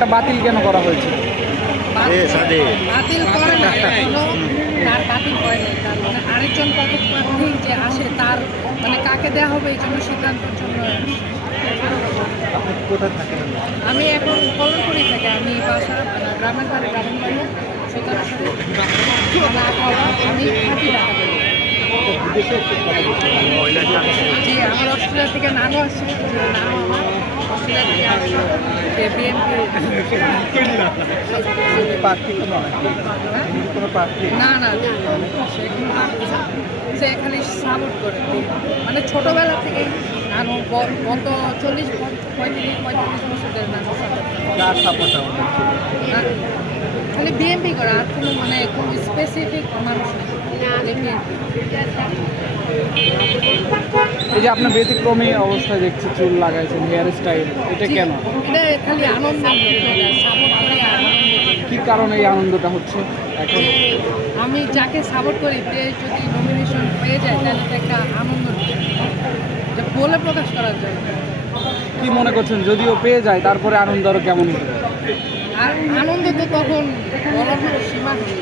ওটা বাতিল কেন করা হয়েছে? বাতিল করে না, এখনো তার বাতিল হয় নাই। তার মানে আরেকজন পদপ্রার্থী যে আসে তার মানে কাকে দেওয়া হবে এই জন্য সিদ্ধান্তের জন্য। আপনি কোথায় থাকেন? আমি এখন কলমপুরি থাকি। আমি বাসা গ্রামের বাড়ি সীতারাসারে আমি থাকি ঢাকাতে। জি, আমার অস্ট্রেলিয়া থেকে নানু আসছে, নানু আমার অস্ট্রেলিয়া থেকে আসছে, সে বিএনপি। না না, সে কোনো প্রার্থী না। সে খালি সাপোর্ট করে, মানে ছোটোবেলা থেকেই নানু গত 40-45 বছর ধরে নানু সাপোর্ট খালি বিএনপি করে, আর কোনো মানে কোনো স্পেসিফিক মানুষ না। এই যে আপনার ব্যতিক্রমী অবস্থায় দেখছি, চুল লাগাইছেন, হেয়ার স্টাইল, এটা কেন? এটা খালি আনন্দ, সাপোর্ট করে আনন্দ। কি কারণে এই আনন্দটা হচ্ছে এখন? আমি যাকে সাপোর্ট করি যদি নমিনেশন পেয়ে যায় তাহলে তো একটা আনন্দ, যে বলে প্রকাশ করার জন্য। কি মনে করছেন যদিও পেয়ে যায় তারপরে আনন্দ আরো কেমন হবে? আর আনন্দ তো তখন বলার সীমা নেই।